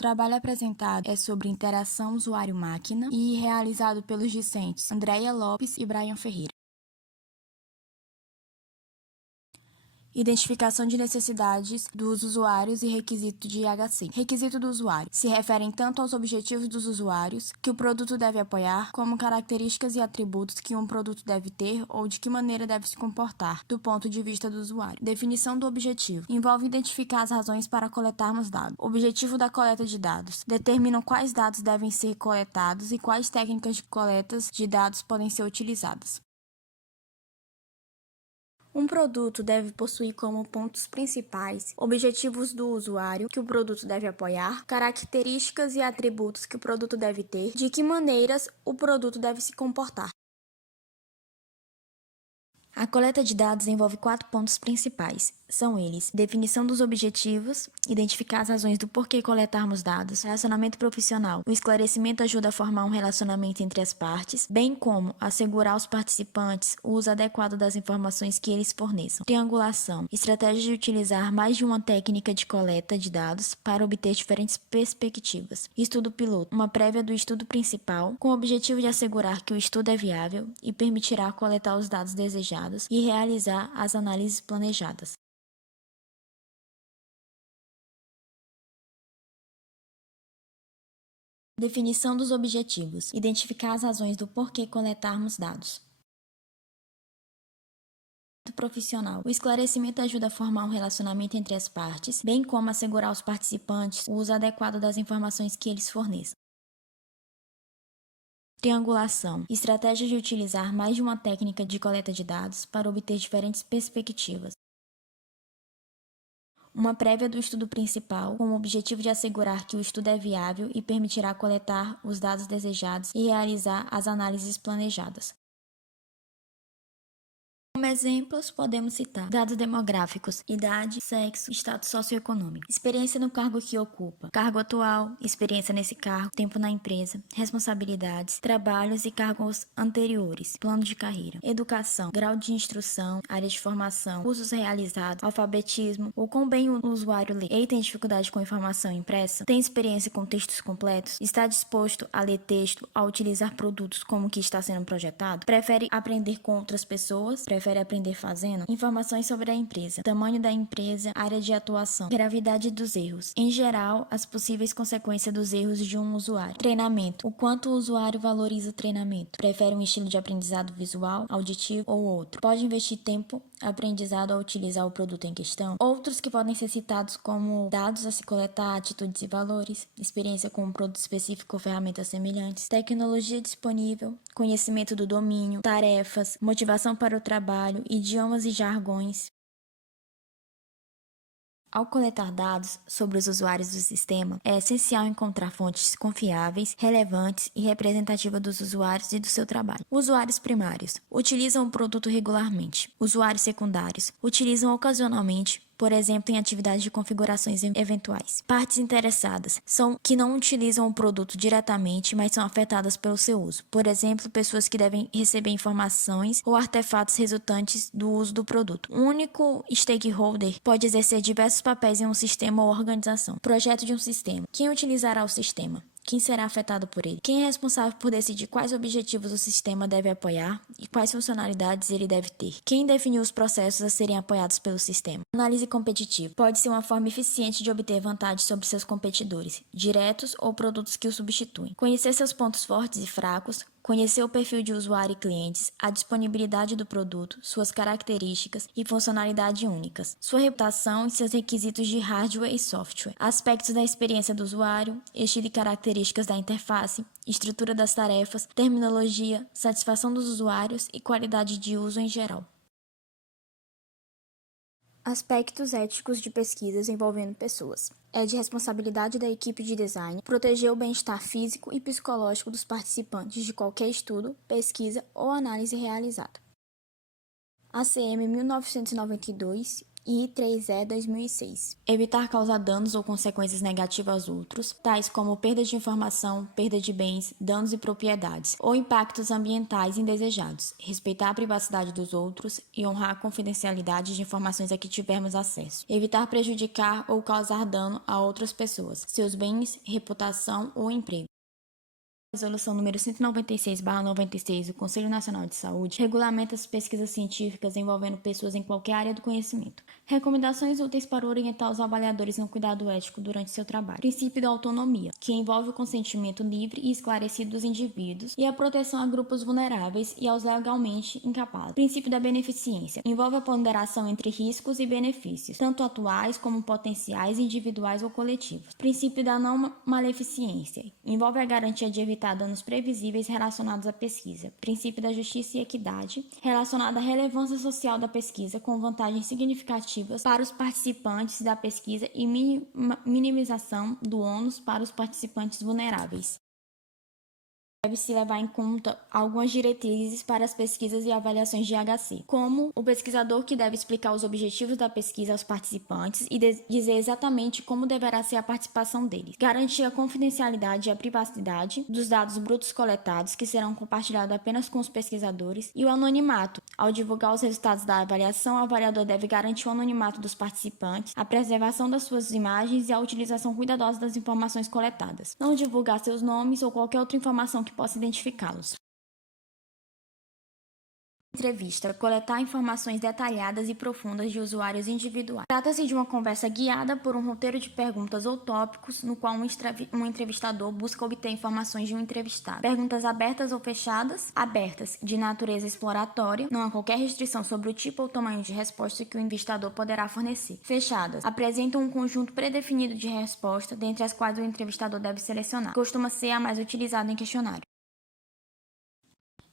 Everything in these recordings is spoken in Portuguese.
trabalho apresentado é sobre interação usuário-máquina e realizado pelos discentes Andréia Lopes e Brian Ferreira. Identificação de necessidades dos usuários e requisito de IHC. Requisito do usuário. Se referem tanto aos objetivos dos usuários, que o produto deve apoiar, como características e atributos que um produto deve ter ou de que maneira deve se comportar, do ponto de vista do usuário. Definição do objetivo. Envolve identificar as razões para coletarmos dados. Objetivo da coleta de dados. Determinam quais dados devem ser coletados e quais técnicas de coletas de dados podem ser utilizadas. Um produto deve possuir como pontos principais objetivos do usuário que o produto deve apoiar, características e atributos que o produto deve ter, de que maneiras o produto deve se comportar. A coleta de dados envolve 4 pontos principais. São eles: definição dos objetivos, identificar as razões do porquê coletarmos dados, relacionamento profissional. O esclarecimento ajuda a formar um relacionamento entre as partes, bem como assegurar aos participantes o uso adequado das informações que eles forneçam. Triangulação, estratégia de utilizar mais de uma técnica de coleta de dados para obter diferentes perspectivas. Estudo piloto, uma prévia do estudo principal, com o objetivo de assegurar que o estudo é viável e permitirá coletar os dados desejados e realizar as análises planejadas. Definição dos objetivos. Identificar as razões do porquê coletarmos dados. Profissional. O esclarecimento ajuda a formar um relacionamento entre as partes, bem como assegurar aos participantes o uso adequado das informações que eles forneçam. Triangulação. Estratégia de utilizar mais de uma técnica de coleta de dados para obter diferentes perspectivas. Uma prévia do estudo principal, com o objetivo de assegurar que o estudo é viável e permitirá coletar os dados desejados e realizar as análises planejadas. Como exemplos, podemos citar dados demográficos, idade, sexo, status socioeconômico, experiência no cargo que ocupa, cargo atual, experiência nesse cargo, tempo na empresa, responsabilidades, trabalhos e cargos anteriores, plano de carreira, educação, grau de instrução, área de formação, cursos realizados, alfabetismo, o quão bem o usuário lê e tem dificuldade com informação impressa, tem experiência com textos completos, está disposto a ler texto, a utilizar produtos como o que está sendo projetado, prefere aprender com outras pessoas, prefere aprender fazendo, informações sobre a empresa, tamanho da empresa, área de atuação, gravidade dos erros, em geral, as possíveis consequências dos erros de um usuário. Treinamento, o quanto o usuário valoriza o treinamento, prefere um estilo de aprendizado visual, auditivo ou outro, pode investir tempo aprendizado ao utilizar o produto em questão. Outros que podem ser citados como dados a se coletar, atitudes e valores, experiência com um produto específico ou ferramentas semelhantes, tecnologia disponível, conhecimento do domínio, tarefas, motivação para o trabalho, idiomas e jargões. Ao coletar dados sobre os usuários do sistema, é essencial encontrar fontes confiáveis, relevantes e representativas dos usuários e do seu trabalho. Usuários primários utilizam o produto regularmente. Usuários secundários utilizam ocasionalmente, por exemplo, em atividades de configurações eventuais. Partes interessadas são que não utilizam o produto diretamente, mas são afetadas pelo seu uso. Por exemplo, pessoas que devem receber informações ou artefatos resultantes do uso do produto. Um único stakeholder pode exercer diversos papéis em um sistema ou organização. Projeto de um sistema. Quem utilizará o sistema? Quem será afetado por ele? Quem é responsável por decidir quais objetivos o sistema deve apoiar e quais funcionalidades ele deve ter? Quem definiu os processos a serem apoiados pelo sistema? Análise competitiva. Pode ser uma forma eficiente de obter vantagem sobre seus competidores, diretos ou produtos que o substituem. Conhecer seus pontos fortes e fracos, conhecer o perfil de usuário e clientes, a disponibilidade do produto, suas características e funcionalidades únicas, sua reputação e seus requisitos de hardware e software, aspectos da experiência do usuário, estilo e características da interface, estrutura das tarefas, terminologia, satisfação dos usuários e qualidade de uso em geral. Aspectos éticos de pesquisas envolvendo pessoas. É de responsabilidade da equipe de design proteger o bem-estar físico e psicológico dos participantes de qualquer estudo, pesquisa ou análise realizada. ACM 1992 e 3E/2006. Evitar causar danos ou consequências negativas a outros, tais como perda de informação, perda de bens, danos e propriedades, ou impactos ambientais indesejados. Respeitar a privacidade dos outros e honrar a confidencialidade de informações a que tivermos acesso. Evitar prejudicar ou causar dano a outras pessoas, seus bens, reputação ou emprego. Resolução número 196/96 do Conselho Nacional de Saúde regulamenta as pesquisas científicas envolvendo pessoas em qualquer área do conhecimento. Recomendações úteis para orientar os avaliadores no cuidado ético durante seu trabalho. Princípio da autonomia, que envolve o consentimento livre e esclarecido dos indivíduos e a proteção a grupos vulneráveis e aos legalmente incapazes. Princípio da beneficência, envolve a ponderação entre riscos e benefícios, tanto atuais como potenciais, individuais ou coletivos. Princípio da não maleficência, envolve a garantia de evitar danos previsíveis relacionados à pesquisa. Princípio da justiça e equidade, relacionado à relevância social da pesquisa, com vantagens significativas para os participantes da pesquisa e minimização do ônus para os participantes vulneráveis. Deve-se levar em conta algumas diretrizes para as pesquisas e avaliações de IHC, como o pesquisador que deve explicar os objetivos da pesquisa aos participantes e dizer exatamente como deverá ser a participação deles, garantir a confidencialidade e a privacidade dos dados brutos coletados, que serão compartilhados apenas com os pesquisadores, e o anonimato. Ao divulgar os resultados da avaliação, o avaliador deve garantir o anonimato dos participantes, a preservação das suas imagens e a utilização cuidadosa das informações coletadas. Não divulgar seus nomes ou qualquer outra informação que possa identificá-los. Entrevista. Coletar informações detalhadas e profundas de usuários individuais. Trata-se de uma conversa guiada por um roteiro de perguntas ou tópicos no qual um entrevistador busca obter informações de um entrevistado. Perguntas abertas ou fechadas. Abertas, de natureza exploratória. Não há qualquer restrição sobre o tipo ou tamanho de resposta que o entrevistador poderá fornecer. Fechadas. Apresentam um conjunto predefinido de respostas, dentre as quais o entrevistador deve selecionar. Costuma ser a mais utilizada em questionário.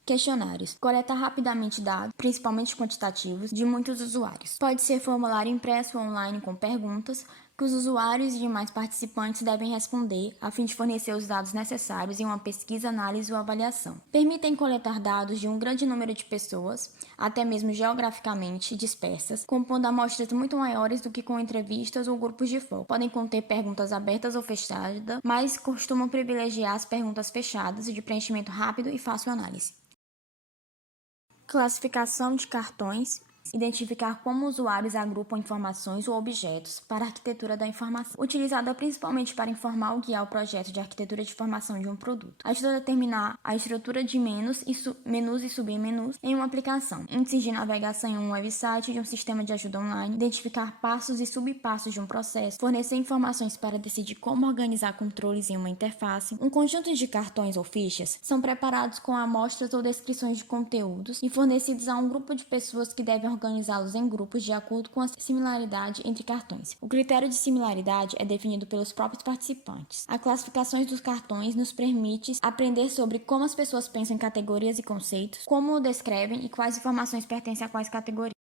Questionários. Coletar rapidamente dados, principalmente quantitativos, de muitos usuários. Pode ser formulário impresso ou online com perguntas que os usuários e demais participantes devem responder a fim de fornecer os dados necessários em uma pesquisa, análise ou avaliação. Permitem coletar dados de um grande número de pessoas, até mesmo geograficamente dispersas, compondo amostras muito maiores do que com entrevistas ou grupos de foco. Podem conter perguntas abertas ou fechadas, mas costumam privilegiar as perguntas fechadas de preenchimento rápido e fácil análise. Classificação de cartões. Identificar como usuários agrupam informações ou objetos para a arquitetura da informação, utilizada principalmente para informar ou guiar o projeto de arquitetura de informação de um produto. Ajuda a determinar a estrutura de menus e submenus em uma aplicação, índices de navegação em um website de um sistema de ajuda online, identificar passos e subpassos de um processo, fornecer informações para decidir como organizar controles em uma interface. Um conjunto de cartões ou fichas são preparados com amostras ou descrições de conteúdos e fornecidos a um grupo de pessoas que devem organizá-los em grupos de acordo com a similaridade entre cartões. O critério de similaridade é definido pelos próprios participantes. A classificação dos cartões nos permite aprender sobre como as pessoas pensam em categorias e conceitos, como o descrevem e quais informações pertencem a quais categorias.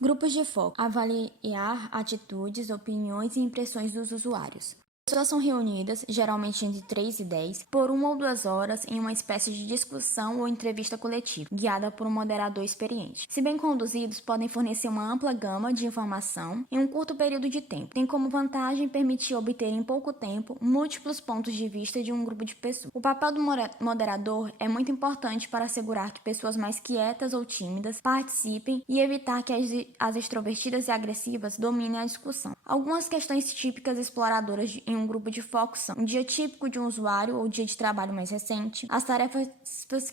Grupos de foco. Avaliar atitudes, opiniões e impressões dos usuários. As pessoas são reunidas, geralmente entre 3 e 10, por 1 ou 2 horas em uma espécie de discussão ou entrevista coletiva, guiada por um moderador experiente. Se bem conduzidos, podem fornecer uma ampla gama de informação em um curto período de tempo. Tem como vantagem permitir obter em pouco tempo múltiplos pontos de vista de um grupo de pessoas. O papel do moderador é muito importante para assegurar que pessoas mais quietas ou tímidas participem e evitar que as extrovertidas e agressivas dominem a discussão. Algumas questões típicas exploradoras em um grupo de foco são o dia típico de um usuário ou dia de trabalho mais recente, as tarefas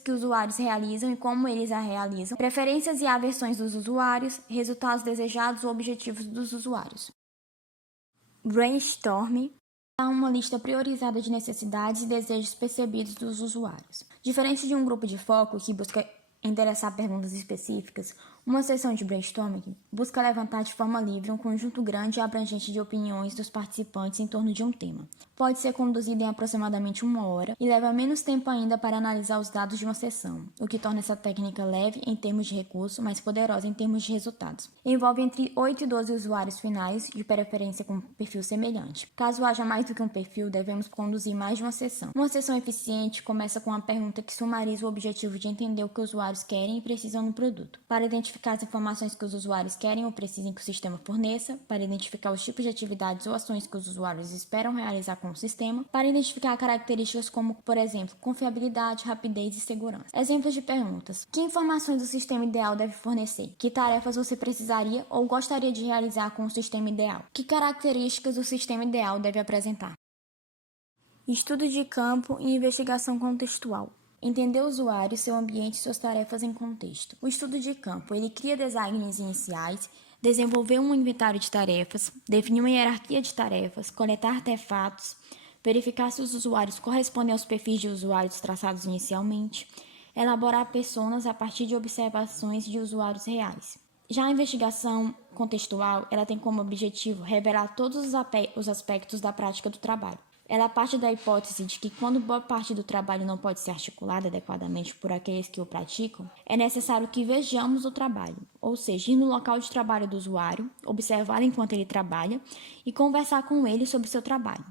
que os usuários realizam e como eles a realizam, preferências e aversões dos usuários, resultados desejados ou objetivos dos usuários. Brainstorm dá uma lista priorizada de necessidades e desejos percebidos dos usuários. Diferente de um grupo de foco que busca endereçar perguntas específicas, uma sessão de brainstorming busca levantar de forma livre um conjunto grande e abrangente de opiniões dos participantes em torno de um tema. Pode ser conduzida em aproximadamente 1 hora e leva menos tempo ainda para analisar os dados de uma sessão, o que torna essa técnica leve em termos de recurso, mas poderosa em termos de resultados. Envolve entre 8 e 12 usuários finais, de preferência com um perfil semelhante. Caso haja mais do que um perfil, devemos conduzir mais de uma sessão. Uma sessão eficiente começa com uma pergunta que sumariza o objetivo de entender o que os usuários querem e precisam no produto. Para identificar identificar as informações que os usuários querem ou precisam que o sistema forneça, para identificar os tipos de atividades ou ações que os usuários esperam realizar com o sistema, para identificar características como, por exemplo, confiabilidade, rapidez e segurança. Exemplos de perguntas: que informações o sistema ideal deve fornecer? Que tarefas você precisaria ou gostaria de realizar com o sistema ideal? Que características o sistema ideal deve apresentar? Estudo de campo e investigação contextual. Entender o usuário, seu ambiente e suas tarefas em contexto. O estudo de campo, ele cria designs iniciais, desenvolver um inventário de tarefas, definir uma hierarquia de tarefas, coletar artefatos, verificar se os usuários correspondem aos perfis de usuários traçados inicialmente, elaborar personas a partir de observações de usuários reais. Já a investigação contextual, ela tem como objetivo revelar todos os aspectos da prática do trabalho. Ela parte da hipótese de que quando boa parte do trabalho não pode ser articulada adequadamente por aqueles que o praticam, é necessário que vejamos o trabalho, ou seja, ir no local de trabalho do usuário, observar enquanto ele trabalha e conversar com ele sobre seu trabalho.